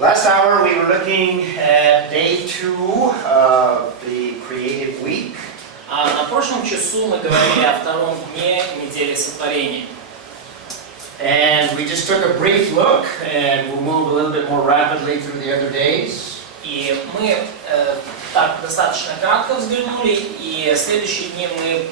Last hour we were looking at day 2 of the creative week. А на прошлом часу мы говорили о втором дне недели сотворения. And we just took a brief look, and we'll move a little bit more rapidly through the other days. И мы так достаточно кратко взглянули, и следующие дни мы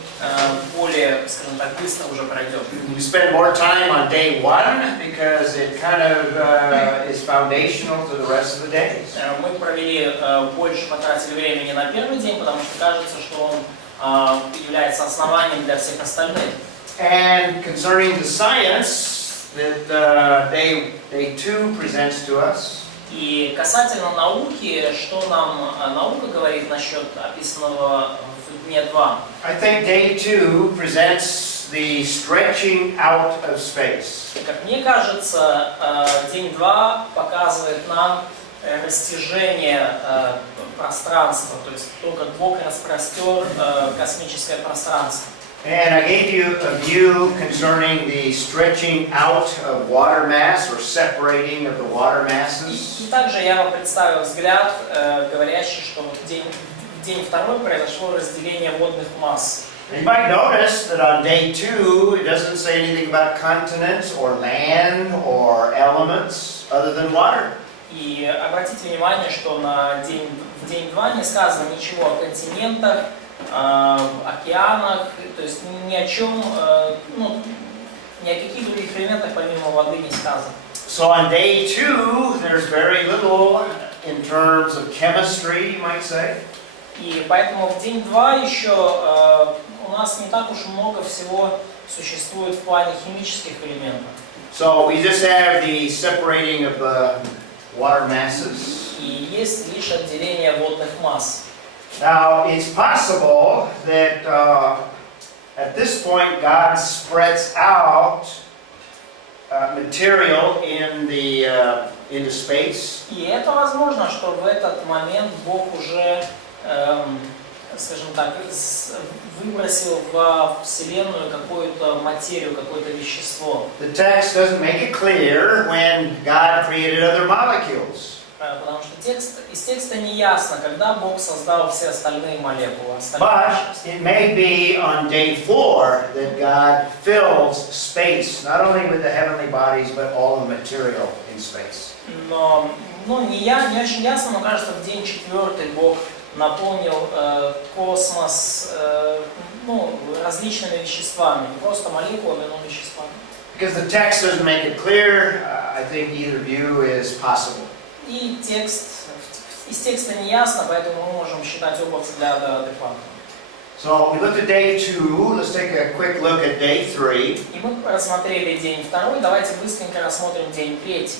более, скажем так, быстро уже пройдем. We spent more time on day 1 because it kind of is foundational to the rest of the days. Мы провели больше, потратили времени на первый день, потому что кажется, что он является основанием для всех остальных. And concerning the science that day 2 presents to us. И касательно науки, что нам наука говорит насчет описанного в дне 2? I think day 2 presents the stretching out of space. Как мне кажется, день 2 показывает нам растяжение пространства, то есть то, как Бог распростер космическое пространство. And I gave you a view concerning the stretching out of water mass or separating of the water masses. И также я вам представил взгляд, говорящий, что в день 2 произошло разделение водных масс. You might notice that on day 2 it doesn't say anything about continents or land or elements other than water. И обратите внимание, что в день 2 не сказано ничего о континентах, океанах, то есть ни о чем, ни о каких других элементах помимо воды не сказано. So on day 2 there's very little in terms of chemistry, you might say. И поэтому в день 2 еще у нас не так уж много всего существует в плане химических элементов. So we just have the separating of the water masses. И есть лишь отделение водных масс. Now, it's possible that at this point God spreads out material into space. И это возможно, что в этот момент Бог уже, скажем так, выбросил во Вселенную какую-то материю, какое-то вещество. The text doesn't make it clear when God created other molecules. Потому что из текста не ясно, когда Бог создал все остальные молекулы. But it may be on day 4 that God fills space, not only with the heavenly bodies, but all the material in space. Но не очень ясно, но кажется, в день 4 Бог наполнил космос различными веществами, не просто молекулами, но веществами. Because the text doesn't make it clear, I think either view is possible. И из текста не ясно, поэтому мы можем считать оба взгляда адекватными. So we looked at day 2. Let's take a quick look at day 3. И мы рассмотрели день 2, давайте быстренько рассмотрим день 3.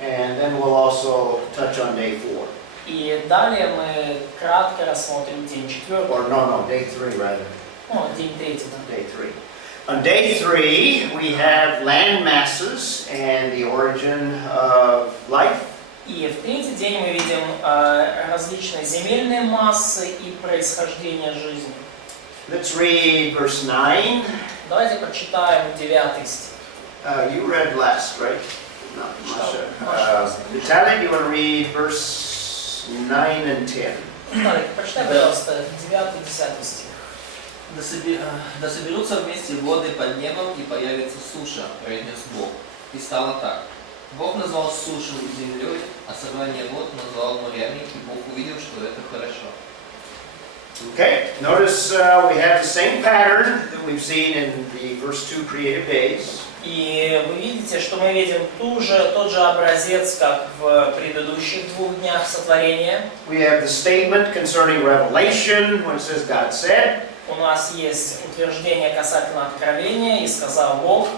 And then we'll also touch on day 4. И далее мы кратко рассмотрим день 4. Or no, day 3 rather. День 3, да. Day 3. On day 3 we have land masses and the origin of life. И в третий день мы видим различные земельные массы и происхождение жизни. Let's read verse 9. Давайте прочитаем 9 стих. You read last, right? No, Masha. Vitaly, you want to read verse 9 and 10? Прочитай, пожалуйста, 9-10 стих. Да соберутся вместе воды под небом, и появится суша, произнес Бог. И стало так. Бог назвал сушу землей, а собрание вод назвал морями, и Бог увидел, что это хорошо. Okay, notice we have the same pattern that we've seen in the first 2 creative days. И вы видите, что мы видим тот же образец, как в предыдущих 2 днях сотворения. We have the statement concerning revelation, when it says God said. У нас есть утверждение касательно откровения, и сказал Бог.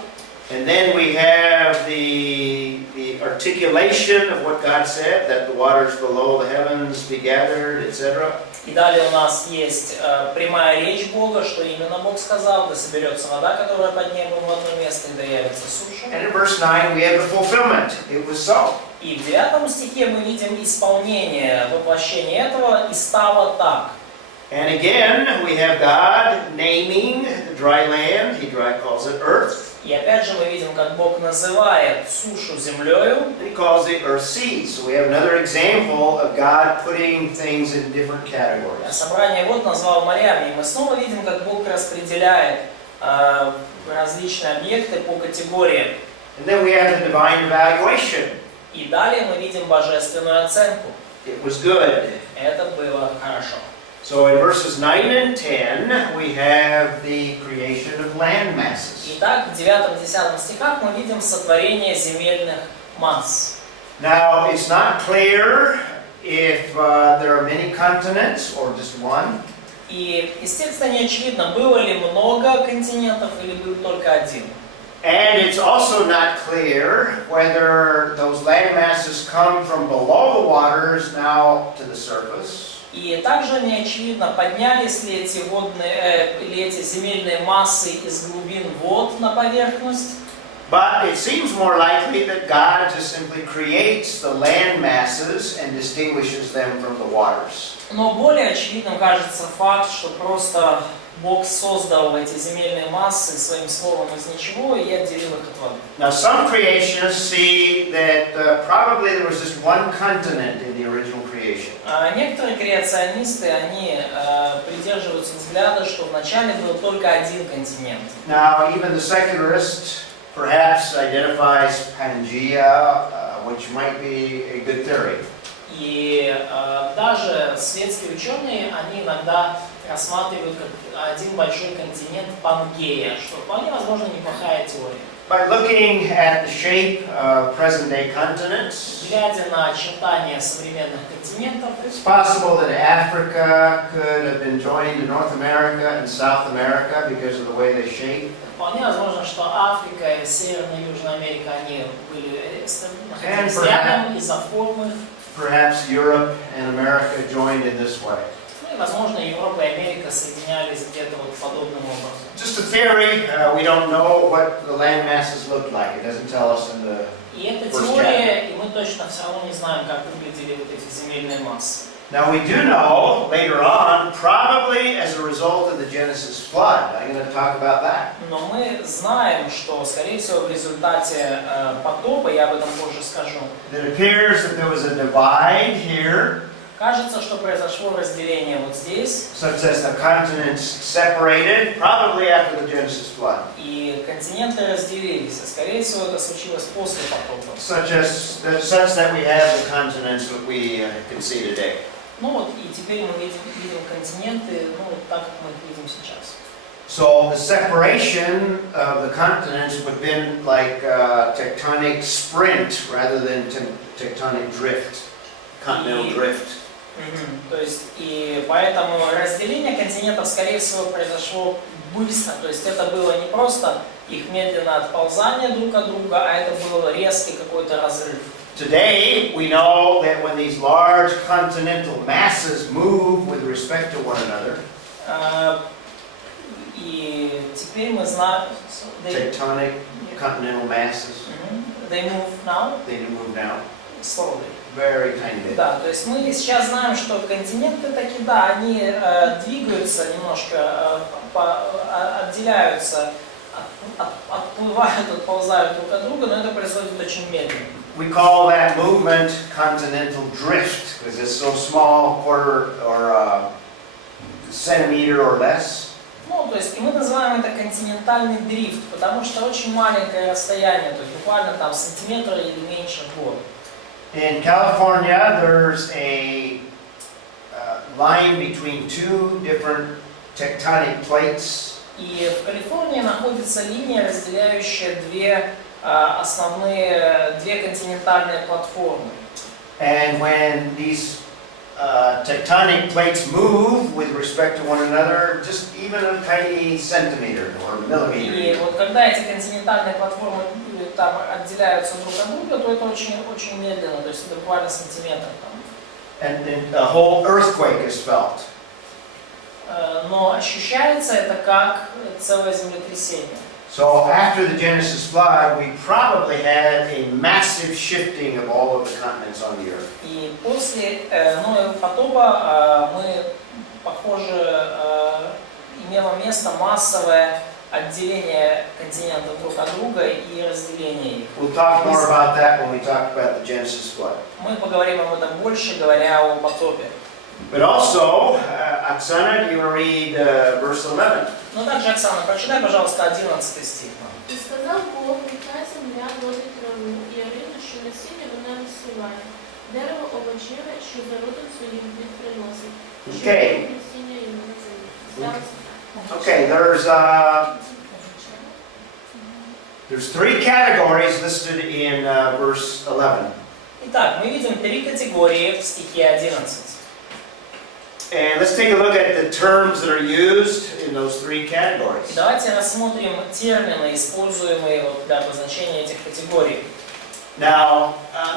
And then we have the articulation of what God said, that the waters below the heavens be gathered, etc. И далее у нас есть прямая речь Бога, что именно Бог сказал, да соберется вода, которая под небом в одно место, и да явится суша. And in verse 9 we have the fulfillment. It was so. И в 9 стихе мы видим исполнение, воплощение этого, и стало так. And again we have God naming the dry land. He calls it earth. И опять же мы видим, как Бог называет сушу землею, and he calls the earth seas. So we have another example of God putting things in different а categories. собрание вод назвал морями. И мы снова видим, как Бог распределяет различные объекты по категориям. And then we have the divine evaluation. И далее мы видим божественную оценку. It was good. Это было хорошо. So in verses 9 and 10, we have the creation of land masses. Итак, в 9-10 стихах мы видим сотворение земельных масс. Now, it's not clear if there are many continents or just one. И из текста не очевидно, было ли много континентов или был только один. And it's also not clear whether those land masses come from below the waters now to the surface. И также не очевидно, поднялись ли эти или эти земельные массы из глубин вод на поверхность. But it seems more likely that God just simply creates the land masses and distinguishes them from the waters. Но более очевидным кажется факт, что просто Бог создал эти земельные массы своим словом из ничего и отделил их от воды. Now, some creationists see that probably there was just one continent in the original creation. Некоторые креационисты, они придерживаются взгляда, что вначале был только один континент. Now, even the secularist perhaps identifies Pangea, which might be a good theory. И даже светские ученые, они иногда рассматривают как один большой континент Пангея, что вполне возможно неплохая теория. By looking at the shape of present-day continents, Глядя на очертания современных континентов, it's possible that Africa could have been joined to North America and South America because of the way they shape. вполне возможно, что Африка и Северная и Южная Америка, они были находились And рядом из-за формы. Perhaps Europe and America joined in this way. Ну и, возможно, Европа и Америка соединялись где-то вот подобным образом. Just a theory. We don't know what the land masses looked like. It doesn't tell us in the И это first теория, chapter. и мы точно все равно не знаем, как выглядели вот эти земельные массы. Now we do know later on, probably as a result of the Genesis flood. I'm going to talk about that. Но мы знаем, что, скорее всего, в результате потопа, я об этом позже скажу, It appears that there was a divide here, кажется, что произошло разделение вот здесь, such as the continents separated, probably after the Genesis flood. и континенты разделились. А, скорее всего, это случилось после потопа. Such that we have the continents that we can see today. Ну вот, и теперь мы видим континенты, ну, вот так, как мы их видим сейчас. So the separation of the continents would have been like tectonic sprint rather than tectonic drift, continental drift. То есть, и поэтому разделение континентов, скорее всего, произошло быстро. То есть, это было не просто их медленное отползание друг от друга, а это был резкий какой-то разрыв. Today, we know that when these large continental masses move with respect to one another, И теперь мы знаем, tectonic continental masses, they move now, they do move now, slowly. very tiny bit. Да, то есть мы сейчас знаем, что континенты таки, да, они двигаются немножко, отделяются, отплывают, отползают друг от друга, но это происходит очень медленно. We call that movement continental drift because it's so small, quarter or centimeter or less. Ну, то есть, и мы называем это континентальный дрифт, потому что очень маленькое расстояние, то есть буквально там сантиметр или меньше в год. In California, there's a line between two different tectonic plates. И в Калифорнии находится линия, разделяющая две континентальные платформы. And when these tectonic plates move with respect to one another, just even a tiny centimeter or millimeter. И вот когда эти континентальные платформы там отделяются друг от друга, то это очень медленно, то есть это буквально сантиметр там. And a whole earthquake is felt. Но ощущается это как целое землетрясение. So after the Genesis flood, we probably had a massive shifting of all of the continents on the earth. И после Ноева потопа мы, похоже, имело место массовое отделение континентов друг от друга и разделение их. We'll talk more about that when we talk about the Genesis flood. Мы поговорим об этом больше, говоря о потопе. But also, Oksana, do you want to read verse 11? Но также, Оксана, прочитай, пожалуйста, 11 стих. І сказав Бог, нехай земля родить траву, і рину, що насіння вона розсіває, дерево овочеве, що за родом своїм плід приносить, що Okay. насіння йому на землі. Okay, there's three categories listed in verse 11. Итак, мы видим три категории в стихе 11. And let's take a look at the terms that are used in those three categories. Давайте рассмотрим термины, используемые для обозначения этих категорий. Now,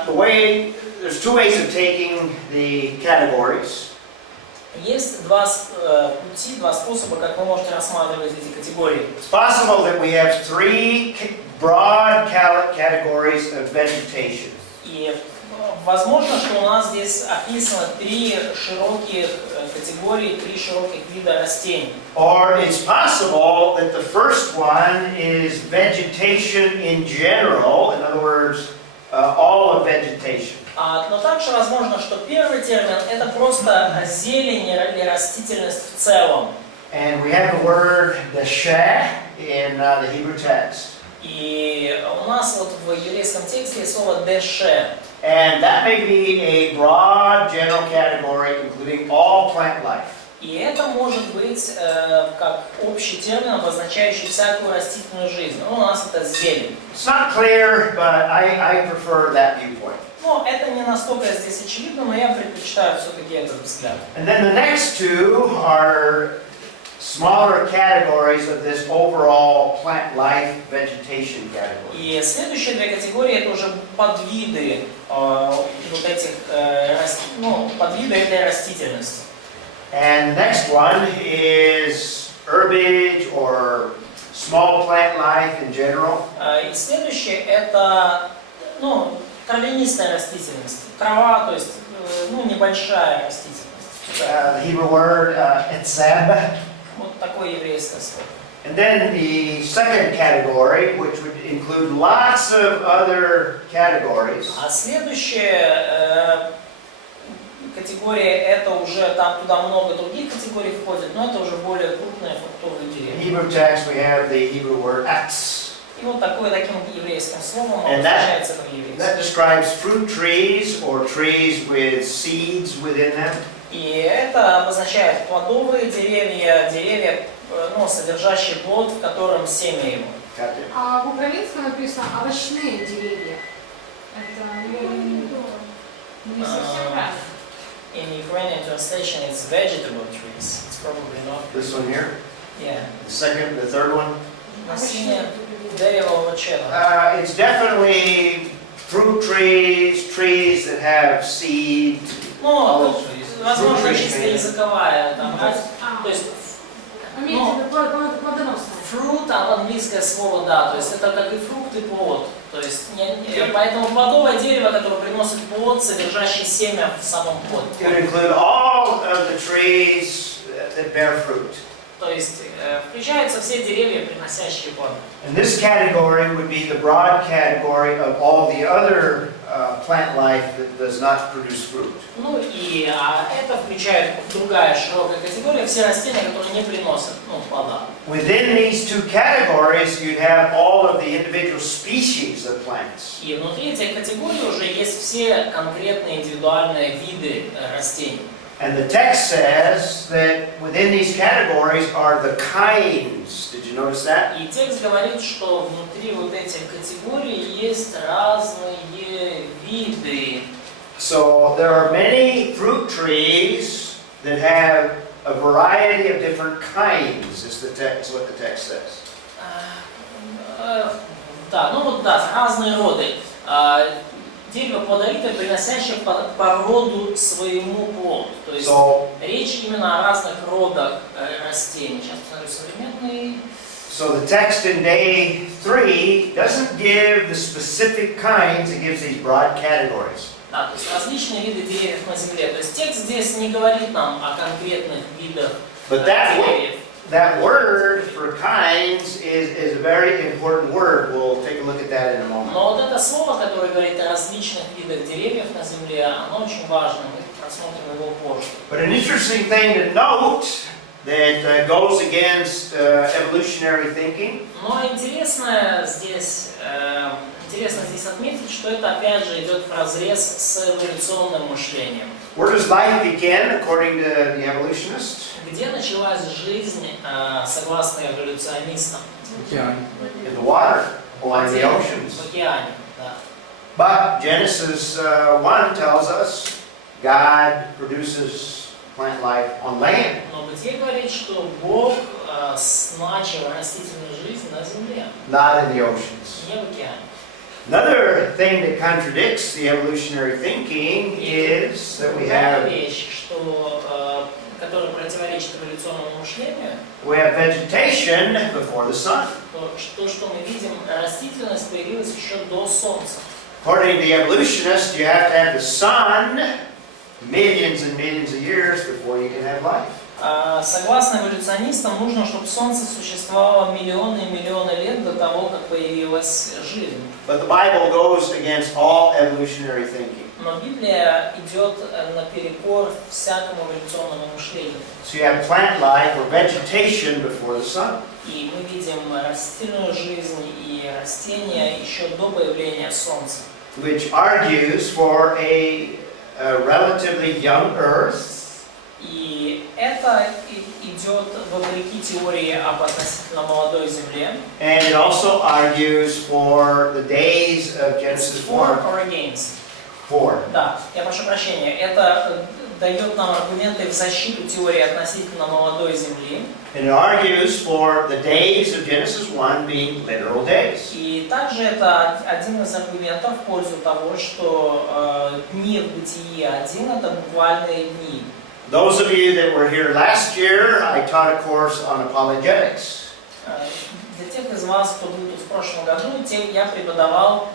there's two ways of taking the categories. Есть два пути, два способа, как вы можете рассматривать эти категории. It's possible that we have three broad categories of vegetation. И возможно, что у нас здесь описано три широких категории, три широких вида растений. Or it's possible that the first one is vegetation in general, in other words, all of vegetation. Но также возможно, что первый термин – это просто зелень или растительность в целом. And we have the word dasheh in the Hebrew text. И у нас вот в еврейском тексте есть слово «деше». And that may be a broad general category including all plant life. И это может быть как общий термин, обозначающий всякую растительную жизнь. Ну, у нас это зелень. It's not clear, but I prefer that viewpoint. Но это не настолько здесь очевидно, но я предпочитаю все-таки этот взгляд. And then the next two are smaller categories of this overall plant life vegetation category. И следующие две категории это уже подвиды вот этих подвиды этой растительности. And the next one is herbage or small plant life in general. И следующее это травянистая растительность, трава, то есть небольшая растительность. The Hebrew word etzeb. Вот такое еврейское слово. And then the second category, which would include lots of other categories. А следующая категория это уже там туда много других категорий входит, но это уже более крупные фруктовые In деревья. Hebrew text we have the Hebrew word etz. И вот таким еврейским словом And обозначается это that еврейское. describes fruit trees or trees with seeds within them. И это обозначает плодовые деревья, содержащие плод, в котором семя его. А в украинском написано овощные деревья. Это не совсем правильно. In Ukrainian translation, it's vegetable trees. It's probably not. This one here, Yeah. the third one. Насіння дерева овочеве. It's definitely fruit trees that have seeds. Ну, возможно, чисто языковая там, то есть Имеется в виду плодоносное. fruit, английское слово, да, то есть это как и фрукт и плод. То есть поэтому плодовое дерево, которое приносит плод, содержащий семя в самом плоде. It would include all of the trees that bear fruit. То есть включаются все деревья, приносящие плод. And this category would be the broad category of all the other plant life that does not produce fruit. Ну и это включает другая широкая категория, все растения, которые не приносят плода. Within these two categories, you'd have all of the individual species of plants. И внутри этих категорий уже есть все конкретные индивидуальные виды растений. And the text says that within these categories are the kinds. Did you notice that? И текст говорит, что внутри вот этих категорий есть разные виды. So there are many fruit trees that have a variety of different kinds, is what the text says. Разные роды. Дерево плодовитое, приносящее по роду своему плод. То есть речь именно о разных родах растений. Сейчас посмотрю современный. So the text in day 3 doesn't give the specific kinds, it gives these broad categories. Да, то есть различные виды деревьев на земле. То есть текст здесь не говорит нам о конкретных видах деревьев. that word for kinds is a very important word. We'll take a look at that in a moment. Но вот это слово, которое говорит о различных видах деревьев на земле, оно очень важно. Мы просмотрим его позже. But an interesting thing to note that goes against evolutionary thinking. Но интересно здесь отметить, что это опять же идет вразрез с эволюционным мышлением. Where does life begin according to the evolutionist? Где началась жизнь, согласно эволюционистам? In the water or in the oceans. В океане, да. But Genesis 1 tells us God produces plant life on land. Но Бытие говорит, что Бог начал растительную жизнь на земле, Not in the oceans. не в океане. Another thing that contradicts the evolutionary thinking is that we Другая have вещь, которая противоречит эволюционному мышлению, vegetation before the sun. то, что мы видим, растительность появилась еще до Солнца. According to the evolutionist, you have to have the sun millions and millions of years before you can have life. Согласно эволюционистам, нужно, чтобы Солнце существовало миллионы и миллионы лет до того, как появилась жизнь. But the Bible goes against all evolutionary thinking. Но Библия идет наперекор всякому эволюционному мышлению. So you have plant life or vegetation before the sun. И мы видим растительную жизнь и растения еще до появления Солнца. Which argues for a relatively young earth. И это идет вопреки теории об относительно молодой Земле. And it also argues for the days of Genesis For 1. or against? For. Да, я прошу прощения. Это дает нам аргументы в защиту теории относительно молодой Земли. And it argues for the days of Genesis 1 being literal days. И также это один из аргументов в пользу того, что дни в Бытии 1 это буквальные дни. Those of you that were here last year, I taught a course on apologetics. Для тех из вас, кто был тут в прошлом году, я преподавал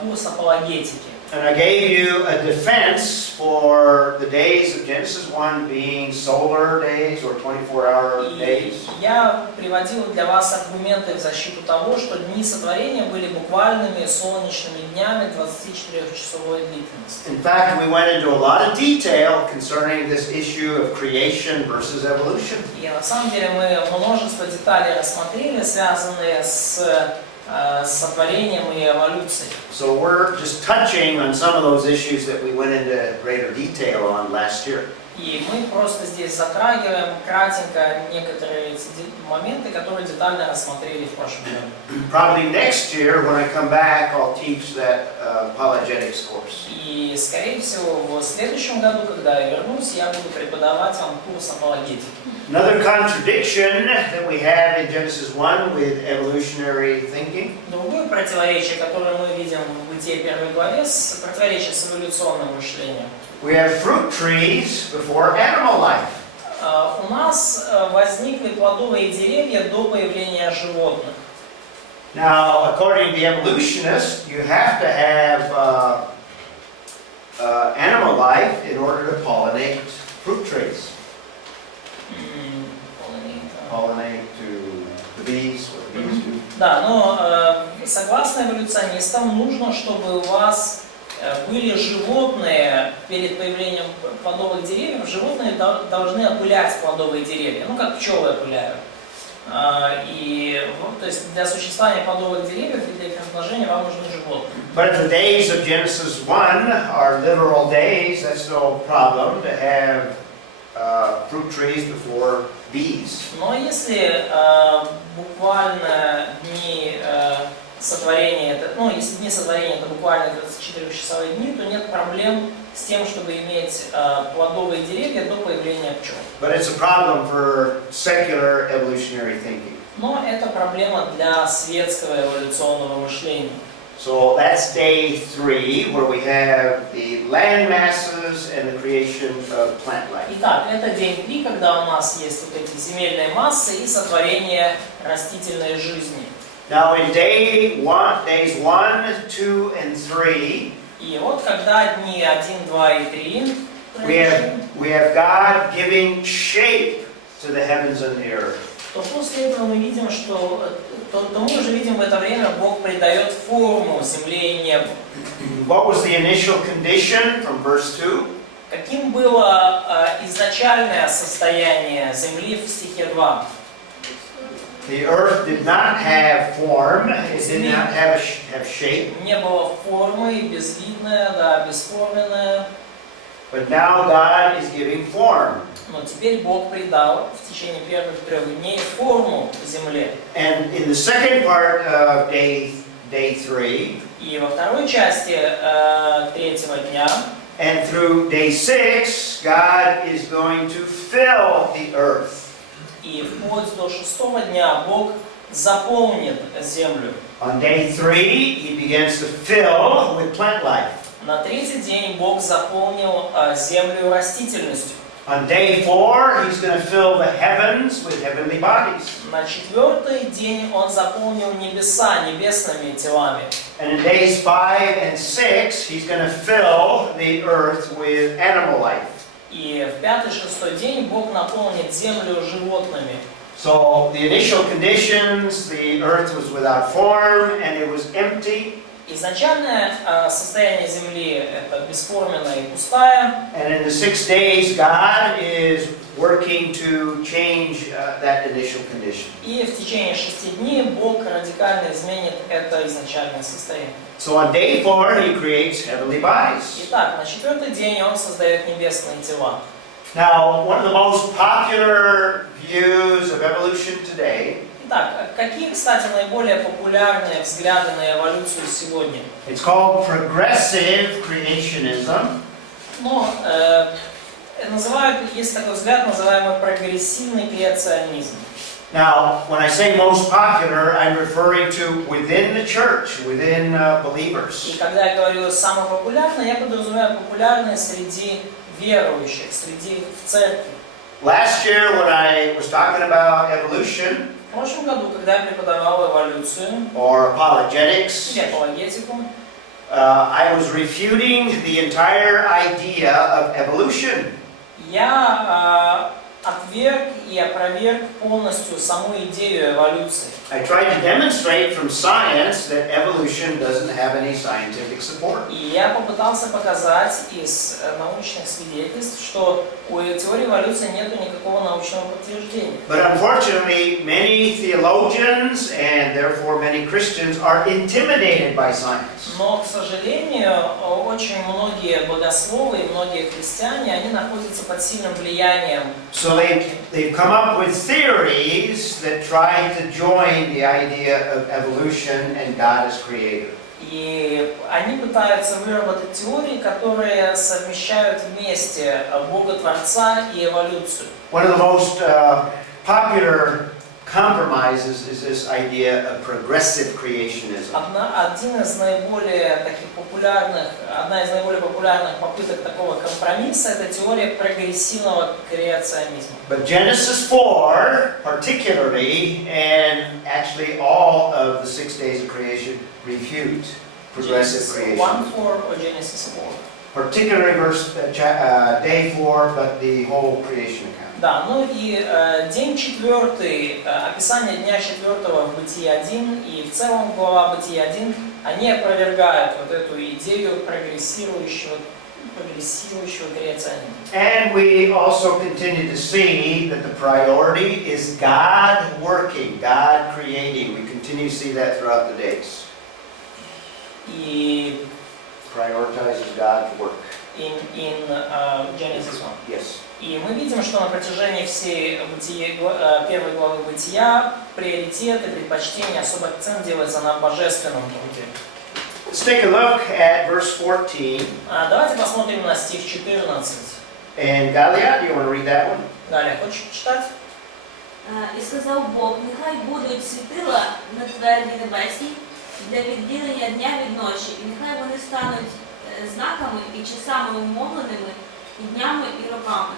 курс апологетики. And I gave you a defense for the days of Genesis 1 being solar days or 24-hour days. И я приводил для вас аргументы в защиту того, что дни сотворения были буквальными солнечными днями 24-часовой длительности. In fact, we went into a lot of detail concerning this issue of creation versus evolution. И на самом деле мы множество деталей рассмотрели, связанные с сотворением и эволюцией. So we're just touching on some of those issues that we went into greater detail on last year. И мы просто здесь затрагиваем кратенько некоторые моменты, которые детально рассмотрели в прошлом году. Probably next year, when I come back, I'll teach that apologetics course. И, скорее всего, в следующем году, когда я вернусь, я буду преподавать вам курс апологетики. Another contradiction that we have in Genesis 1 with evolutionary thinking. Другое противоречие, которое мы видим в Бытие 1 главе, противоречие с эволюционным мышлением. We have fruit trees before animal life. У нас возникли плодовые деревья до появления животных. Now, according to the evolutionist, you have to have animal life in order to pollinate fruit trees. Pollinate to the bees, what the bees do. Да, но согласно эволюционистам, нужно, чтобы у вас были животные перед появлением плодовых деревьев, животные должны опылять плодовые деревья, ну как пчелы опыляют. И то есть для существования плодовых деревьев и для их размножения вам нужны животные. But if the days of Genesis 1 are literal days, that's no problem to have fruit trees before bees. Но если буквально дни сотворения, если дни сотворения это буквально 24-часовые дни, то нет проблем с тем, чтобы иметь плодовые деревья до появления пчел. But it's a problem for secular evolutionary thinking. Но это проблема для светского эволюционного мышления. So that's day 3, where we have the land masses and the creation of plant life. Итак, это день 3, когда у нас есть вот эти земельные массы и сотворение растительной жизни. Now in days 1, 2, and 3, И вот когда дни 1, 2 и 3, we have God giving shape to the heavens and the earth. то после этого мы видим, что то мы уже видим в это время, Бог придает форму земле и небу. What was the initial condition from verse 2? Каким было изначальное состояние земли в стихе 2? The earth did not have form, it did not have shape. Не было формы, безвидное, да, бесформенное. But now God is giving form. Но теперь Бог придал в течение первых 3 дней форму земле. And in the second part of day 3, И во второй части 3-го дня, and through day 6, God is going to fill the earth. и вплоть до 6-го дня Бог заполнит землю. On day 3, He begins to fill with plant life. На 3-й день Бог заполнил землю растительностью. On day 4, He's going to fill the heavens with heavenly bodies. На 4-й день Он заполнил небеса небесными телами. And in days 5 and 6, He's going to fill the earth with animal life. И в 5-й, 6-й день Бог наполнит землю животными. So the initial conditions, the earth was without form and it was empty. Изначальное состояние земли это бесформенная и пустая. And in the 6 days, God is working to change that initial condition. И в течение 6 дней Бог радикально изменит это изначальное состояние. So on day 4, He creates heavenly bodies. Итак, на 4-й день Он создает небесные тела. Now, one of the most popular views of evolution today, Итак, какие, кстати, наиболее популярные взгляды на эволюцию сегодня? it's called progressive creationism. Ну, есть такой взгляд, называемый прогрессивный креационизм. Now, when I say most popular, I'm referring to within the church, within believers. И когда я говорю самый популярный, я подразумеваю популярные среди верующих, среди в церкви. Last year, when I was talking about evolution, В прошлом году, когда я преподавал эволюцию or apologetics, или апологетику, I was refuting the entire idea of evolution. я отверг и опроверг полностью саму идею эволюции. I tried to demonstrate from science that evolution doesn't have any scientific support. И я попытался показать из научных свидетельств, что у теории эволюции нет никакого научного подтверждения. But unfortunately, many theologians and therefore many Christians are intimidated by science. Но, к сожалению, очень многие богословы и многие христиане, они находятся под сильным влиянием. So they've come up with theories that try to join the idea of evolution and God as creator. И они пытаются выработать теории, которые совмещают вместе Бога Творца и эволюцию. One of the most popular compromises is this idea of progressive creationism. Одна из наиболее популярных попыток такого компромисса – это теория прогрессивного креационизма. But Genesis 4, particularly, and actually all of the 6 days of creation, refute progressive Genesis creation. 1:4 or Genesis 4? Particularly day 4, but the whole creation account. Да, ну и день 4, описание дня 4 в Бытие 1 и в целом глава Бытие 1, они опровергают вот эту идею прогрессирующего креационизма. And we also continue to see that the priority is God working, God creating. We continue to see that throughout the days. И Prioritizes God's work. in Genesis 1. Yes. И мы видим, что на протяжении всей первой главы Бытия приоритет и предпочтение, особый акцент делается на божественном труде. Let's take a look at verse 14. Давайте посмотрим на стих 14. And Galia, do you want to read that one? Галя, хочешь читать? І сказав Бог, нехай будуть світила на твердій небесній для відділення дня від ночі, і нехай вони стануть знаками і часами умовленими, і днями, і роками.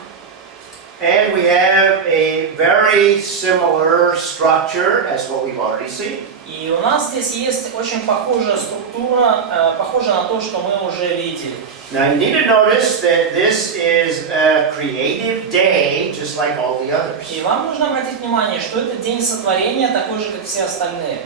And we have a very similar structure as what we've already seen. И у нас здесь есть очень похожая структура, похожая на то, что мы уже видели. Now you need to notice that this is a creative day, just like all the others. И вам нужно обратить внимание, что это день сотворения, такой же, как все остальные.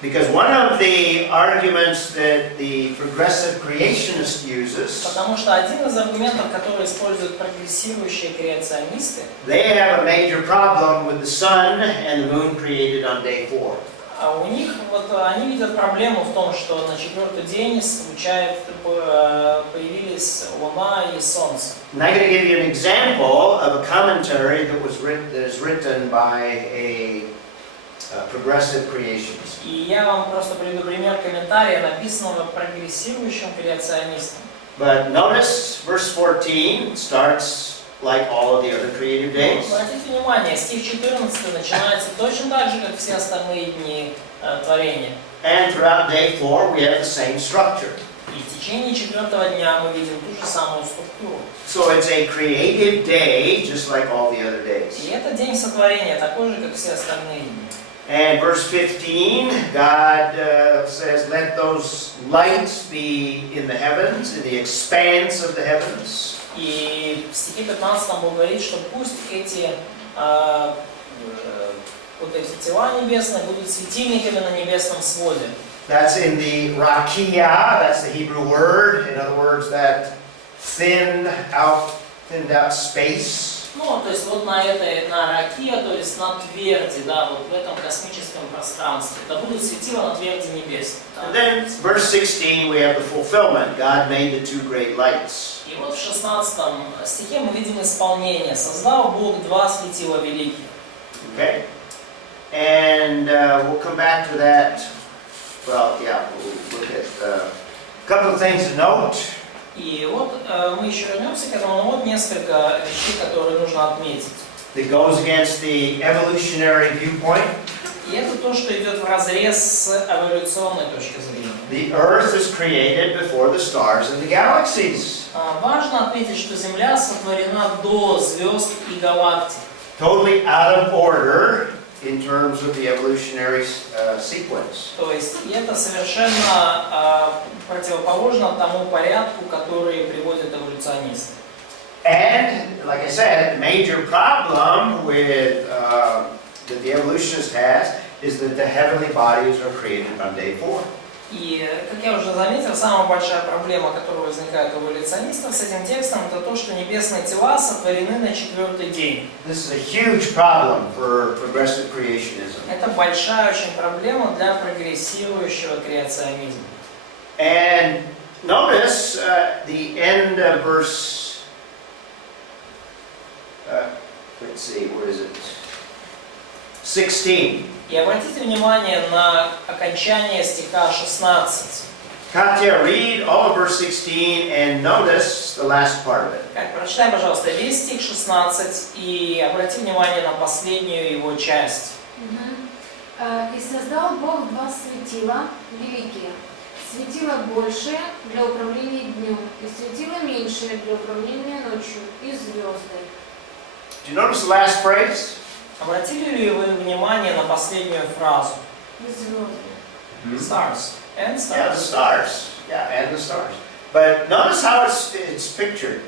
Because one of the arguments that the progressive creationist uses, Потому что один из аргументов, который используют прогрессирующие креационисты, they have a major problem with the sun and the moon created on day 4. а у них они видят проблему в том, что на четвертый день появились Луна и Солнце. And I'm going to give you an example of a commentary that is written by a progressive creationist. И я вам просто приведу пример комментария, написанного прогрессирующим креационистом. But notice verse 14 starts like all of the other creative days. Обратите внимание, стих 14 начинается точно так же, как все остальные дни творения. And throughout day 4 we have the same structure. И в течение четвертого дня мы видим ту же самую структуру. So it's a creative day just like all the other days. И это день сотворения, такой же, как все остальные дни. And verse 15, God says, let those lights be in the heavens, in the expanse of the heavens. И в стихе 15 Бог говорит, что пусть эти тела небесные будут светильниками на небесном своде. That's in the rakia, that's the Hebrew word. In other words, that thinned out space. Ну, то есть вот на ракия, то есть на тверди, да, вот в этом космическом пространстве. Да будут светила на тверди небесной. And then verse 16, we have the fulfillment. God made the two great lights. И вот в 16 стихе мы видим исполнение. Создал Бог два светила великих. Okay? And we'll come back to that. Well, yeah, we'll look at a couple of things to note. И вот мы еще вернемся к этому, но вот несколько вещей, которые нужно отметить. That goes against the evolutionary viewpoint. И это то, что идет вразрез с эволюционной точки зрения. The earth is created before the stars and the galaxies. Важно отметить, что Земля сотворена до звезд и галактик. Totally out of order in terms of the evolutionary sequence. То есть это совершенно противоположно тому порядку, который приводят эволюционисты. And, like I said, the major problem with that the evolutionist has is that the heavenly bodies are created on day 4. И, как я уже заметил, самая большая проблема, которая возникает у эволюционистов с этим текстом, это то, что небесные тела сотворены на четвертый день. This is a huge problem for progressive creationism. Это большая очень проблема для прогрессирующего креационизма. And notice the end of verse, let's see, where is it? 16. И обратите внимание на окончание стиха 16. Katya, read all of verse 16 and notice the last part of it. Прочитай, пожалуйста, весь стих 16 и обрати внимание на последнюю его часть. «И создал Бог два светила великие, светило большее для управления днем, и светило меньшее для управления ночью, и звезды». Do you notice the last phrase? Обратили ли вы внимание на последнюю фразу? И звезды. Stars. And Yeah, the stars. stars. Yeah, and the stars. But notice how it's pictured.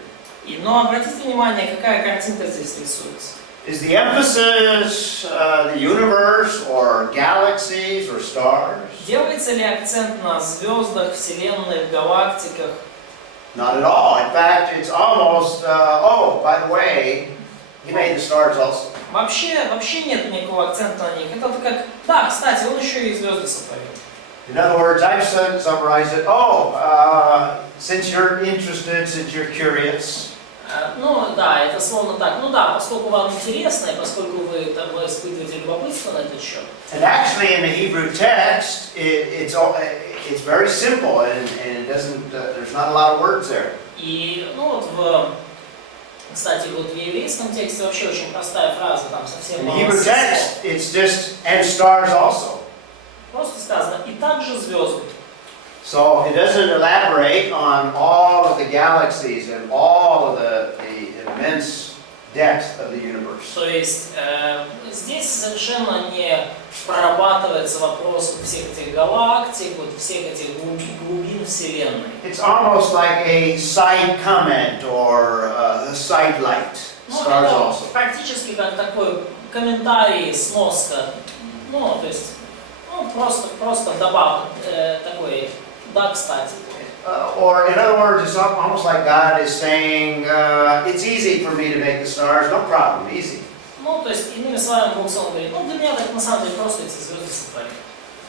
Но обратите внимание, какая картинка здесь рисуется. Is the emphasis the universe or galaxies or stars? Делается ли акцент на звездах, вселенных, галактиках? Not at all. In fact, it's almost, oh, by the way, he made the stars also. Вообще нет никакого акцента на них. Это как, да, кстати, он еще и звезды сотворил. In other words, I've summarized it, since you're interested, since you're curious, Ну да, это словно так. Ну да, поскольку вам интересно, и поскольку вы испытываете любопытство на этот счет. and actually in the Hebrew text, it's very simple and it doesn't, there's not a lot of words there. И ну вот кстати, вот в еврейском тексте вообще очень простая фраза, там совсем In the мало Hebrew слов. text, it's just, and stars also. Просто сказано, и также звезды. So it doesn't elaborate on all of the galaxies and all of the immense depth of the universe. То есть здесь совершенно не прорабатывается вопрос вот всех этих галактик, вот всех этих глубин Вселенной. It's almost like a side comment or a side light. Ну, Stars это also. практически как такой комментарий, сноска. Ну, то есть, ну, просто добавок такой, да, кстати. Or in other words, it's almost like God is saying, it's easy for me to make the stars, no problem, easy. Ну, то есть, иными словами, Бог сам говорит, ну, для меня так на самом деле просто эти звезды сотворить.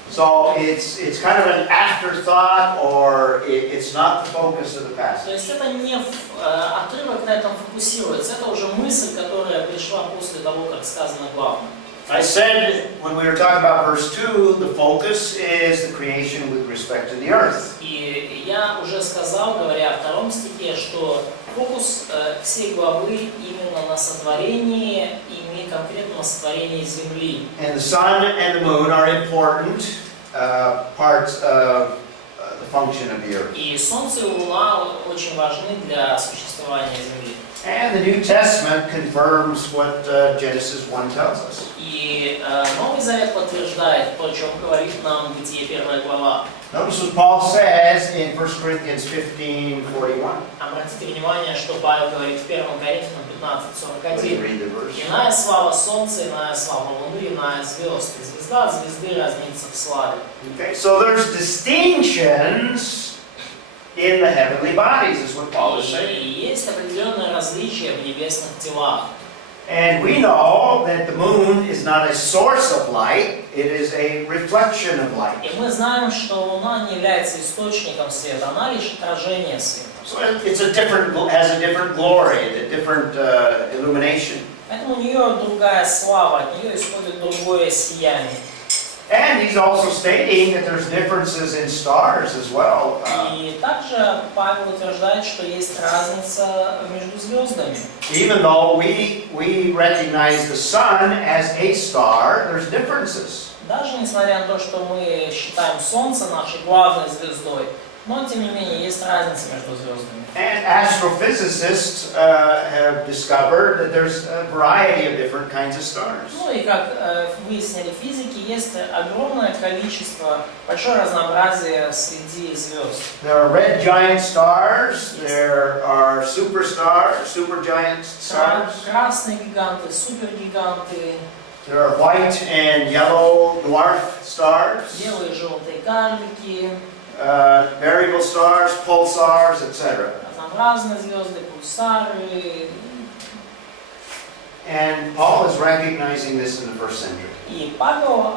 So it's kind of an afterthought, or it's not the focus of the То passage. есть это не отрывок на этом фокусируется, это уже мысль, которая пришла после того, как сказано главное. I said when we were talking about verse 2, the focus is the creation with respect to the earth. И я уже сказал, говоря о втором стихе, что фокус всей главы именно на сотворении, и не конкретно на сотворении Земли. And the sun and the moon are important parts of the function of the earth. И Солнце и Луна очень важны для существования Земли. And the New Testament confirms what Genesis 1 tells us. И Новый Завет подтверждает то, о чем говорит нам Бытие 1 глава. Notice what Paul says in 1 Corinthians 15:41. Обратите внимание, что Павел говорит в 1 Коринфянам Let me 15:41. read the verse. Иная слава солнца, иная слава луны, иная звезд. И звезда от звезды разнится в славе. Okay, so there's distinctions in the heavenly bodies, is what Paul is saying. И есть определенное различие в небесных телах. And we know that the moon is not a source of light, it is a reflection of light. И мы знаем, что Луна не является источником света, она лишь отражение света. So it's has a different glory, a different illumination. Поэтому у нее другая слава, от нее исходит другое сияние. And he's also stating that there's differences in stars as well. И также Павел утверждает, что есть разница между звездами. Even though we recognize the sun as a star, there's differences. Даже несмотря на то, что мы считаем Солнце нашей главной звездой, но тем не менее есть разница между звездами. And astrophysicists have discovered that there's a variety of different kinds of stars. Ну и как выяснили физики, есть огромное количество, большое разнообразие среди звезд. There are red giant stars, there are supergiant stars, Красные гиганты, супергиганты, there are white and yellow dwarf stars, белые и желтые карлики, variable stars, pulsars, etc. разнообразные звезды, пульсары. And Paul is recognizing this in the first century. И Павел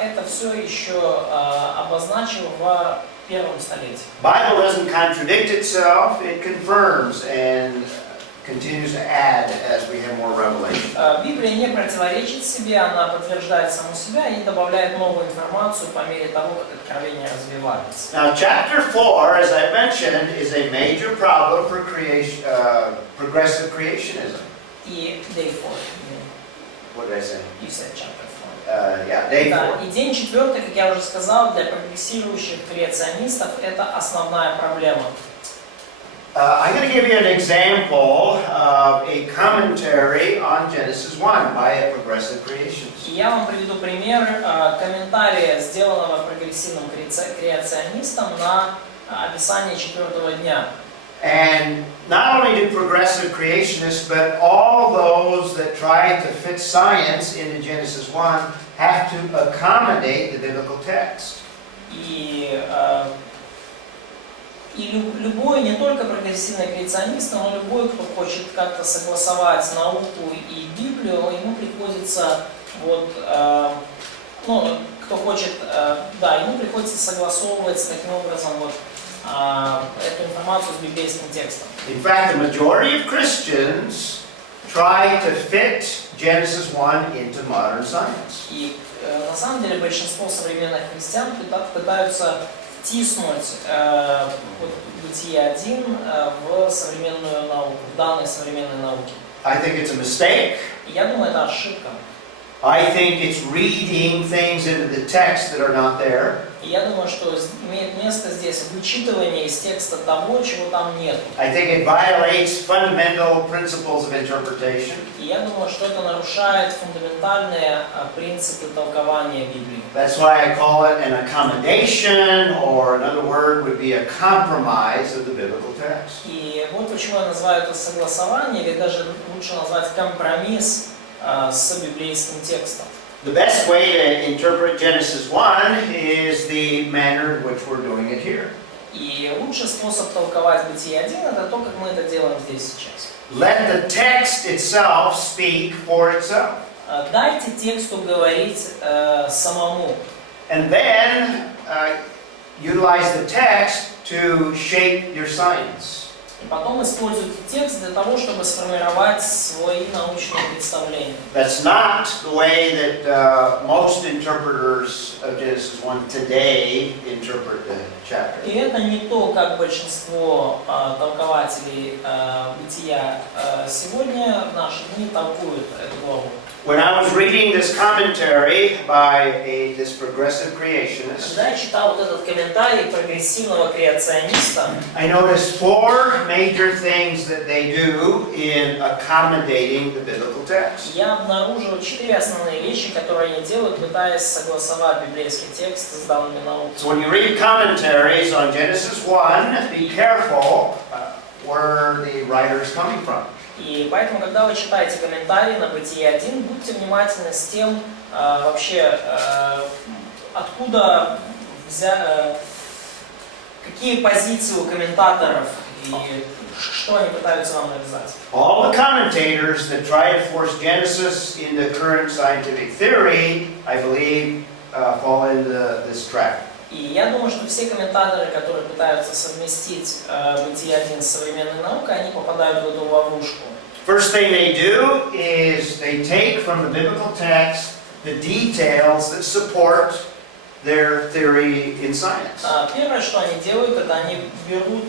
это все еще обозначил в первом столетии. Bible doesn't contradict itself, it confirms and continues to add as we have more revelation. Библия не противоречит себе, она подтверждает саму себя и добавляет новую информацию по мере того, как откровения развиваются. Now, chapter 4, as I mentioned, is a major problem for progressive creationism. И day 4. What did I say? You said chapter 4. Yeah, day 4. Да, и день 4, как я уже сказал, для прогрессирующих креационистов это основная проблема. I'm going to give you an example of a commentary on Genesis 1 by a progressive creationist. И я вам приведу пример комментария, сделанного прогрессивным креационистом на описание 4-го дня. And not only do progressive creationists, but all those that try to fit science into Genesis 1 have to accommodate the biblical text. И любой, не только прогрессивный креационист, но любой, кто хочет как-то согласовать науку и Библию, ему приходится кто хочет, ему приходится согласовывать таким образом эту информацию с библейским текстом. In fact, the majority of Christians try to fit Genesis 1 into modern science. И на самом деле большинство современных христиан пытаются втиснуть Бытие 1 в современную науку, в данные современной науки. I think it's a mistake. И я думаю, это ошибка. I think it's reading things into the text that are not there. И И я думаю, что имеет место здесь вычитывание из текста того, чего там нет. I think it violates fundamental principles of interpretation. И я думаю, что это нарушает фундаментальные принципы толкования Библии. That's why I call it an accommodation, or another word would be a compromise of the biblical text. И вот почему я называю это согласование, или даже лучше назвать компромисс с библейским текстом. The best way to interpret Genesis 1 is the manner in which we're doing it here. И лучший способ толковать Бытие 1 это то, как мы это делаем здесь сейчас. Let the text itself speak for itself. Дайте тексту говорить самому. And then utilize the text to shape your science. И потом используйте текст для того, чтобы сформировать свои научные представления. That's not the way that most interpreters of Genesis 1 today interpret the chapter. И это не то, как большинство толкователей Бытия сегодня в наши дни толкуют эту главу. When I was reading this commentary by this progressive creationist, Когда я читал вот этот комментарий прогрессивного креациониста, I noticed 4 major things that they do in accommodating the biblical text. я обнаружил 4 основные вещи, которые они делают, пытаясь согласовать библейский текст с данными науками. So when you read commentaries on Genesis 1, be careful where the writer is coming from. И поэтому, когда вы читаете комментарии на Бытие 1, будьте внимательны с тем, вообще, откуда какие позиции у комментаторов и что они пытаются вам навязать. All the commentators that try to force Genesis into current scientific theory, I believe, fall into this trap. И я думаю, что все комментаторы, которые пытаются совместить Бытие 1 с современной наукой, они попадают в эту ловушку. First thing they do is they take from the biblical text the details that support their theory in science. Первое, что они делают, это они берут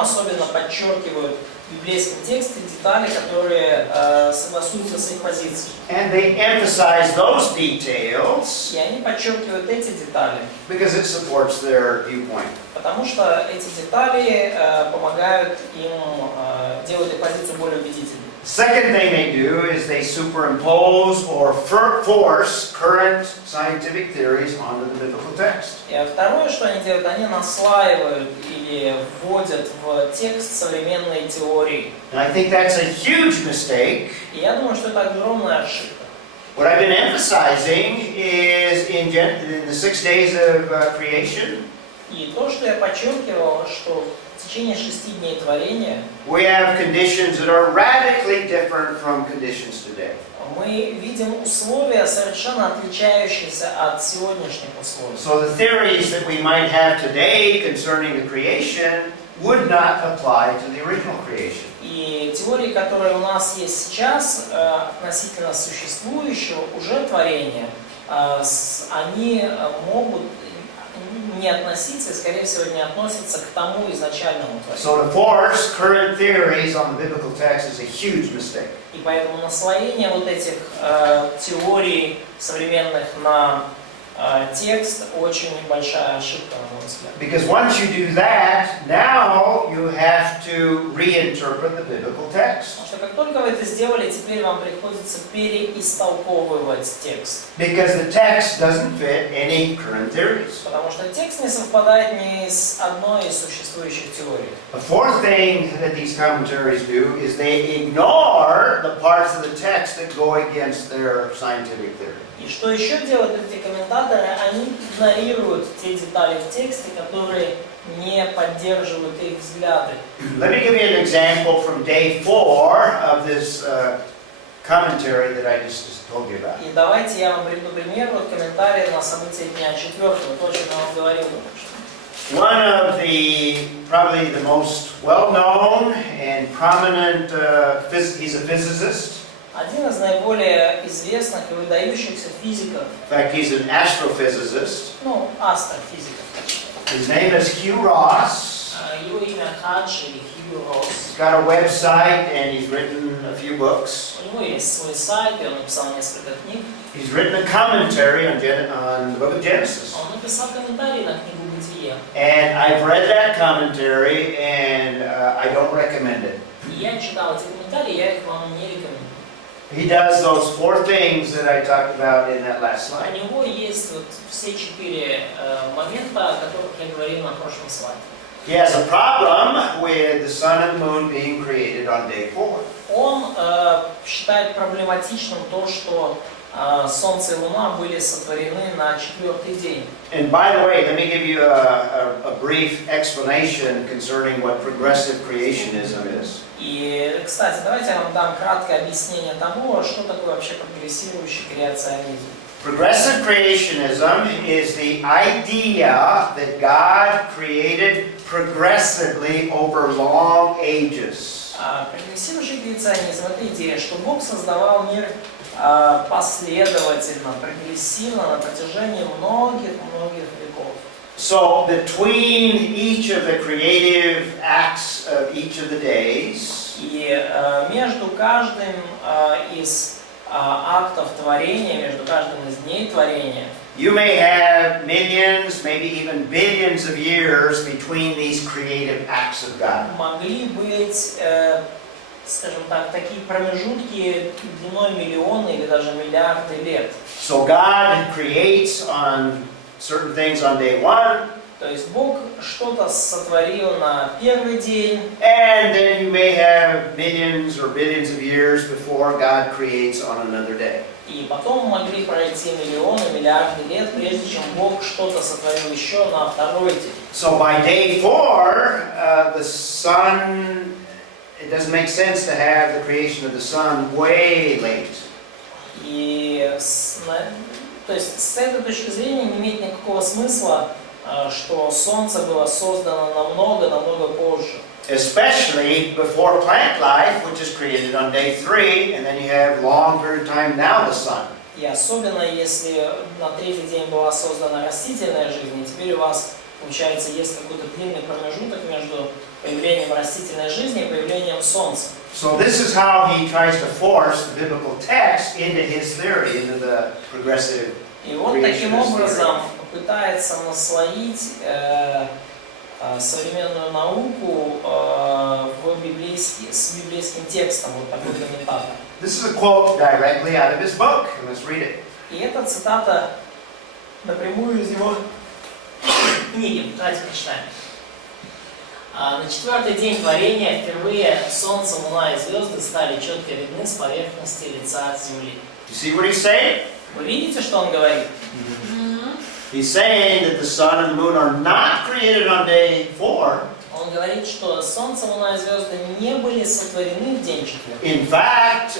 особенно подчеркивают в библейском тексте детали, которые согласуются с их позицией. And they emphasize those details И они подчеркивают эти детали, because it supports their viewpoint. потому что эти детали помогают им делать их позицию более убедительной. Second thing they do is they superimpose or force current scientific theories onto the biblical text. И второе, что они делают, они наслаивают или вводят в текст современные теории. And I think that's a huge mistake. И я думаю, что это огромная ошибка. What I've been emphasizing is in the 6 days of creation, И то, что я подчеркивал, что в течение 6 дней творения we have conditions that are radically different from conditions today. мы видим условия, совершенно отличающиеся от сегодняшних условий. So the theories that we might have today concerning the creation would not apply to the original creation. И теории, которые у нас есть сейчас относительно существующего уже творения, они могут не относиться, и, скорее всего, не относятся к тому изначальному творению. So to force current theories on the biblical text is a huge mistake. И поэтому наслоение вот этих теорий современных на текст очень большая ошибка, на мой взгляд. Because once you do that, now you have to reinterpret the biblical text. Потому что как только вы это сделали, теперь вам приходится переистолковывать текст. Because the text doesn't fit any current theories. Потому что текст не совпадает ни с одной из существующих теорий. The fourth thing that these commentaries do is they ignore the parts of the text that go against their scientific theory. И что еще делают эти комментаторы? Они игнорируют те детали в тексте, которые не поддерживают их взгляды. Let me give you an example from day 4 of this commentary that I just told you about. И давайте я вам приведу пример, вот комментарий на события дня 4, то, о чем я вам говорил только что. One of probably the most well-known and prominent, he's a physicist. Один из наиболее известных и выдающихся физиков, In fact, he's an astrophysicist. астрофизиков, His name is Hugh Ross. его имя Хадж или Хью Росс. He's got a website and he's written a few books. У него есть свой сайт, и он написал несколько книг. He's written a commentary on the book of Genesis. Он написал комментарий на книгу Бытие. And I've read that commentary and I don't recommend it. И я читал эти комментарии, я их вам не рекомендую. He does those 4 things that I talked about in that last У slide. него есть вот все 4 момента, о которых я говорил на прошлом слайде. He has a problem with the sun and moon being created on day 4. Он считает проблематичным то, что Солнце и Луна были сотворены на 4-й день. And by the way, let me give you a brief explanation concerning what progressive creationism is. И, кстати, давайте я вам дам краткое объяснение того, что такое вообще прогрессирующий креационизм. Progressive creationism is the idea that God created progressively over long ages. Прогрессирующий креационизм – это идея, что Бог создавал мир последовательно, прогрессивно на протяжении многих веков. So between each of the creative acts of each of the days, И между каждым из актов творения, между каждым из дней творения, you may have millions, maybe even billions of years between these creative acts of God. могли быть, скажем так, такие промежутки длиной миллионы или даже миллиарды лет. So God creates on certain things on day 1, То есть Бог что-то сотворил на первый день, and then you may have millions or billions of years before God creates on another day. и потом могли пройти миллионы, миллиарды лет, прежде чем Бог что-то сотворил еще на второй день. So by day 4, the sun, it doesn't make sense to have the creation of the sun way late. И то есть с этой точки зрения не имеет никакого смысла, что Солнце было создано намного позже. Especially before plant life, which is created on day 3, and then you have long period of time now the sun. И особенно если на третий день была создана растительная жизнь, и теперь у вас, получается, есть какой-то длинный промежуток между появлением растительной жизни и появлением Солнца. So this is how he tries to force the biblical text into his theory, into the progressive И вот таким образом пытается наслоить современную науку с библейским текстом, вот такой комментатор. This is a quote directly out of his book. Let's read it. И это цитата напрямую из его книги. Давайте прочитаем. На 4-й день творения впервые Солнце, Луна и звезды стали четко видны с поверхности лица Земли. You see what he's saying? Вы видите, что он говорит? He's saying that the sun and the moon are not created on day 4. Он говорит, что Солнце, Луна и звезды не были сотворены в день 4. In fact,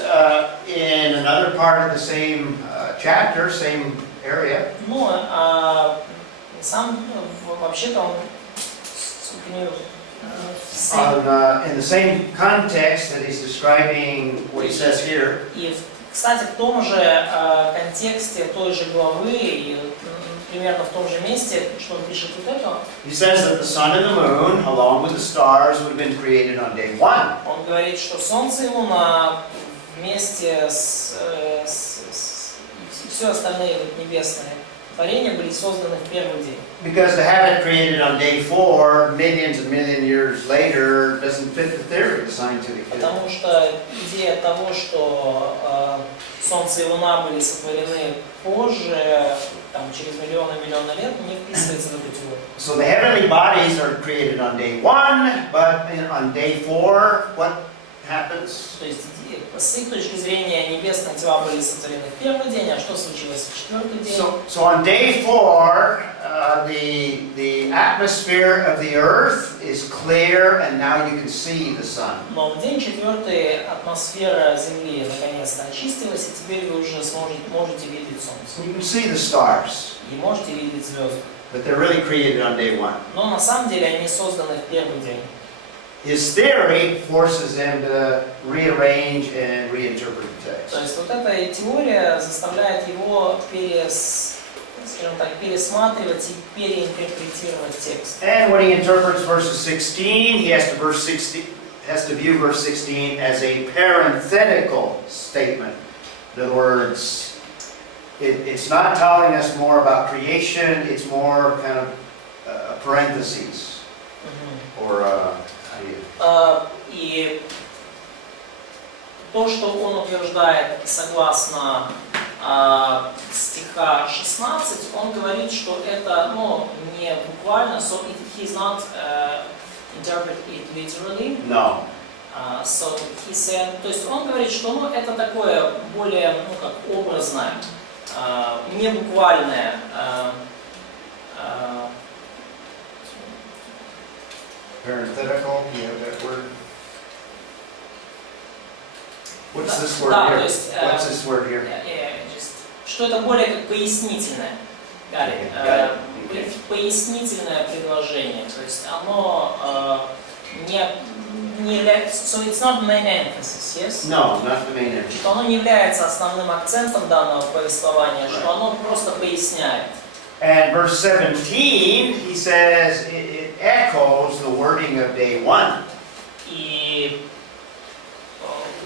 in another part of the same chapter, same area, Ну, сам вообще-то он in the same context that he's describing what he says here, и, кстати, в том же контексте той же главы и примерно в том же месте, что он пишет вот это, he says that the sun and the moon, along with the stars, would have been created on day 1. он говорит, что Солнце и Луна вместе с все остальные вот небесные творения были созданы в первый день. Because to have it created on day 4, millions and million years later, doesn't fit the theory, the scientific theory. Потому что идея того, что Солнце и Луна были сотворены позже, там, через миллионы лет, не вписывается в эту теорию. So the heavenly bodies are created on day 1, but on day 4, what happens? То есть с их точки зрения небесные тела были сотворены в первый день, а что случилось в 4-й день? So on day 4, the atmosphere of the earth is clear, and now you can see the sun. Но в день 4 атмосфера Земли наконец-то очистилась, и теперь вы уже можете видеть Солнце. You can see the stars, И можете видеть звезды. but they're really created on day 1. Но на самом деле они созданы в первый день. His theory forces him to rearrange and reinterpret the То text. есть вот эта теория заставляет его скажем так, пересматривать и переинтерпретировать текст. And when he interprets verses 16, he has to view verse 16 as a parenthetical statement. In other words, it's not telling us more about creation, it's more kind of parentheses. Or, И то, что он утверждает, согласно стиха 16, он говорит, что это не буквально, so he's not interpret it literally. No. So he said, то есть он говорит, что это такое более, как образное, не буквальное. Parenthetical, you have that word? What's this word Да, here? то есть, What's this word here? Что это более как пояснительное. Пояснительное предложение. То есть оно не является... So it's not main emphasis, yes? No, not the main emphasis. Что оно не является основным акцентом данного повествования, что оно просто поясняет. And verse 17, he says it echoes the wording of day 1. И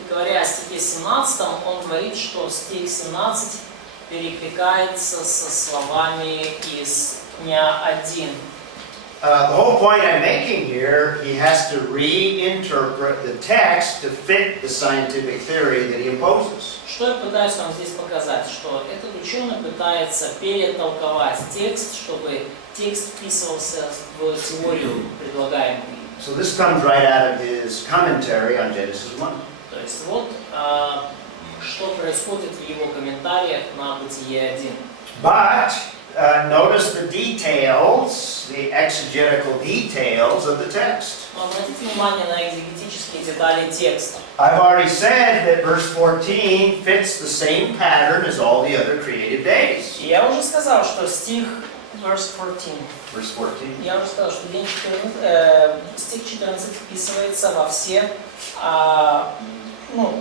говоря о стихе 17, он говорит, что стих 17 перекликается со словами из дня 1. The whole point I'm making here, he has to reinterpret the text to fit the scientific theory that he imposes. Что я пытаюсь вам здесь показать? Что этот ученый пытается перетолковать текст, чтобы текст вписывался в теорию предлагаемую. So this comes right out of his commentary on Genesis 1. То есть вот что происходит в его комментариях на Бытие 1. But notice the details, the exegetical details of the text. Но обратите внимание на экзегетические детали текста. I've already said that verse 14 fits the same pattern as all the other created days. И я уже сказал, что стих verse 14. Verse 14. Я уже сказал, что стих 14 вписывается во все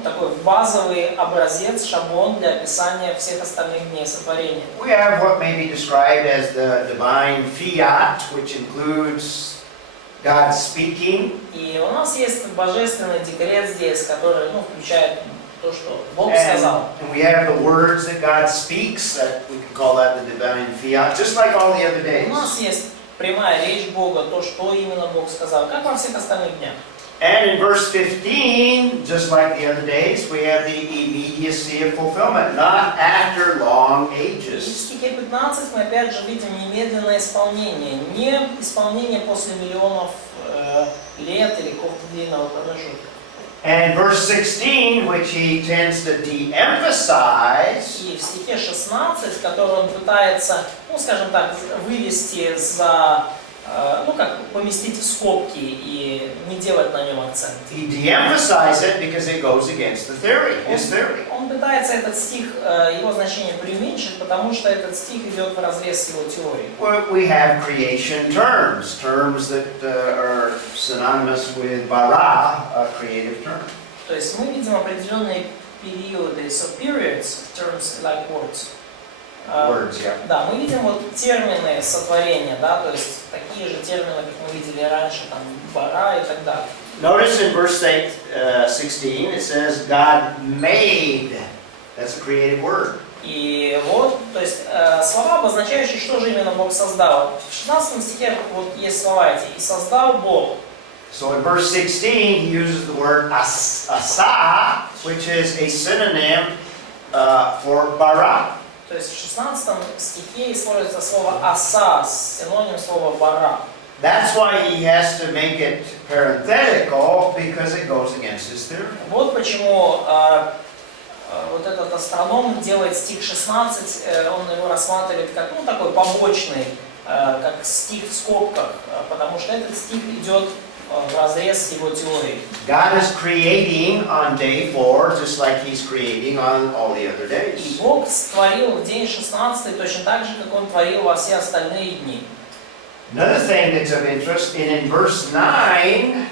такой базовый образец, шаблон для описания всех остальных дней сотворения. We have what may be described as the divine fiat, which includes God speaking. И у нас есть божественный декрет здесь, который включает то, что Бог сказал. And we have the words that God speaks, that we can call that the divine fiat, just like all the other days. У нас есть прямая речь Бога, то, что именно Бог сказал, как во всех остальных днях. And in verse 15, just like the other days, we have the immediacy of fulfillment, not after long И в ages. стихе 15 мы опять же видим немедленное исполнение, не исполнение после миллионов лет или какого-то длинного промежутка. And verse 16, which he tends to de-emphasize, И в стихе 16, который он пытается, скажем так, вывести за, поместить в скобки и не делать на нем акцент. he de-emphasizes it because it goes against the theory, his theory. Он пытается этот стих, его значение преуменьшить, потому что этот стих идет вразрез с его теорией. We have creation terms that are synonymous with bara, creative term. То есть мы видим определенные периоды, so periods, terms like words. Words, yeah. Да, мы видим вот термины сотворения, да, то есть такие же термины, как мы видели раньше, там, бара и так далее. Notice in verse 16, it says God made. That's a creative word. И вот, то есть слова, обозначающие, что же именно Бог создал. В 16 стихе вот есть слова эти. «И создал Бог». So in verse 16, he uses the word asa, which is a synonym for bara. То есть в 16 стихе используется слово «аса», синоним слова «бара». That's why he has to make it parenthetical, because it goes against his theory. Вот почему вот этот астроном делает стих 16, он его рассматривает как такой побочный, как стих в скобках, потому что этот стих идет вразрез с его теорией. God is creating on day 4, just like he's creating on all the other И days. Бог творил в день 16 точно так же, как Он творил во все остальные дни. Another thing that's of interest, in verse 9,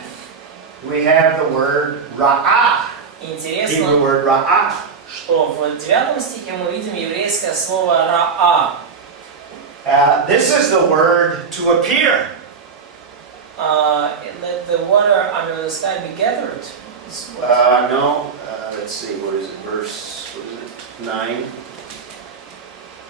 we have the word ra'ah, Hebrew Интересно, word ra'ah. что в 9 стихе мы видим еврейское слово «ра'a». This is the word to appear. Let the water under the sky be gathered. No, let's see, what is it, verse, what is it, 9?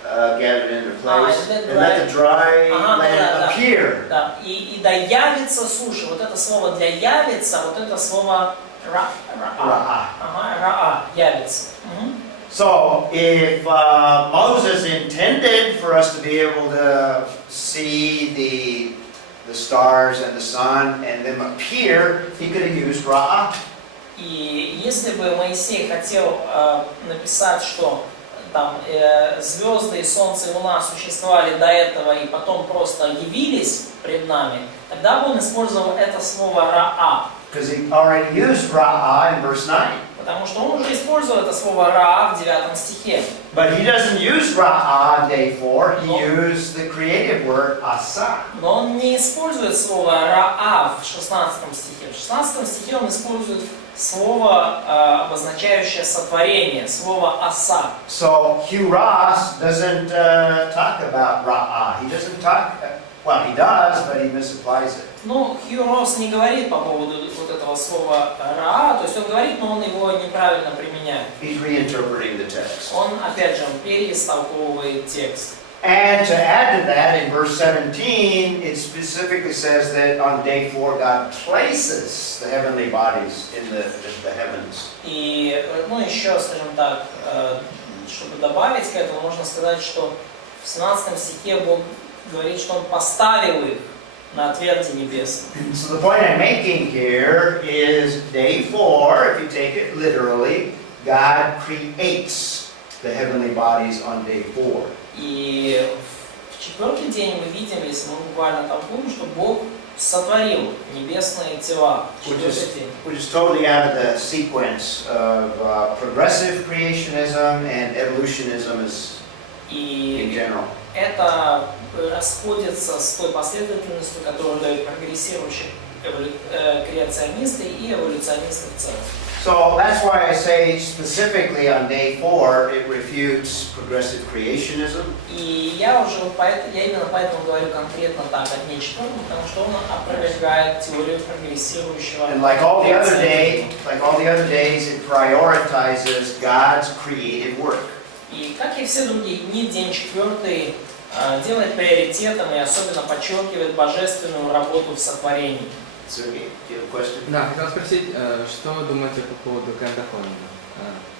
Gathered into place. and And let the dry Ага, land да. appear. Да, и да явится суша. Вот это слово для явится, вот это слово ра. Ra'ah. Ага, раа, явится. Мгм. So, if Moses intended for us to be able to see the stars and the sun and them appear, he could have used Ra'ah. И если бы Моисей хотел написать, что там звезды, солнце и луна существовали до этого и потом просто явились пред нами, тогда бы он использовал это слово «раа». Because he already used Ra'ah in verse 9. Потому что он уже использовал это слово «раа» в 9 стихе. But he doesn't use Ra'ah on day 4, he used the creative word Asa. Но он не использует слово «раа» в 16 стихе. В 16 стихе он использует слово, обозначающее сотворение, слово «аса». So Hugh Ross doesn't talk about Ra'ah. He doesn't talk, well, he does, but he misapplies it. Ну, Хью Росс не говорит по поводу вот этого слова «раа», то есть он говорит, но он его неправильно применяет. He's reinterpreting the text. Он, опять же, он переистолковывает текст. And to add to that, in verse 17, it specifically says that on day 4, God places the heavenly bodies in the heavens. И, ну, еще, скажем так, чтобы добавить к этому, можно сказать, что в 17 стихе Бог говорит, что Он поставил их на тверди небесной. So the point I'm making here is day 4, if you take it literally, God creates the heavenly bodies on day 4. И в 4-й день мы видим, если мы буквально толкуем, что Бог сотворил небесные тела. В 4-й день. Which is totally out of the sequence of progressive creationism and evolutionism in general. Это расходится с той последовательностью, которую дают прогрессирующие креационисты и эволюционисты в целом. So that's why I say specifically on day 4 it refutes progressive creationism. И я именно поэтому говорю конкретно так о дне 4, потому что он опровергает теорию прогрессирующего. And like all the other days, it prioritizes God's creative work. И как и все другие дни, день 4 делает приоритетом и особенно подчеркивает божественную работу в сотворении. Sergey, do you have a question? Да, хотел спросить, что вы думаете по поводу Кента Холлинга?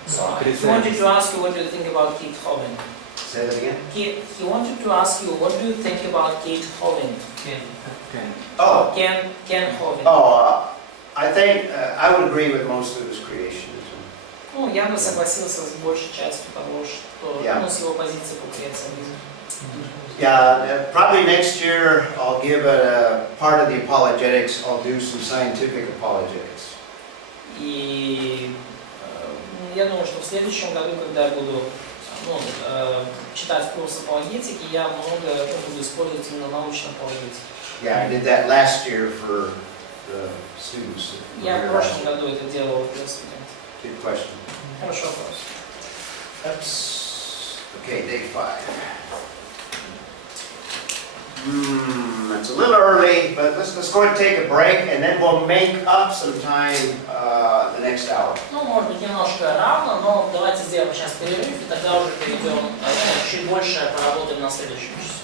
So he wanted to ask you what do you think about Kate Holland. Say that again? He wanted to ask you what do you think about Kate Holland. Oh, Ken Holland. I think I would agree with most of his creationism. Ну, я бы согласился с большей частью того, что ну, с его позиции по креационизму. Yeah, probably next year I'll give a part of the apologetics. I'll do some scientific apologetics. И я думаю, что в следующем году, когда я буду читать курс апологетики, я много буду использовать именно научную апологетику. Yeah, I did that last year for the students. Я в прошлом году это делал для студентов. Good question. Хорошо вопрос. That's okay. Day 5. It's a little early, but let's go ahead and take a break, and then we'll make up some time the next hour. Ну, может быть, немножко рано, но давайте сделаем сейчас перерыв, и тогда уже перейдем, чуть больше поработаем на следующем часу.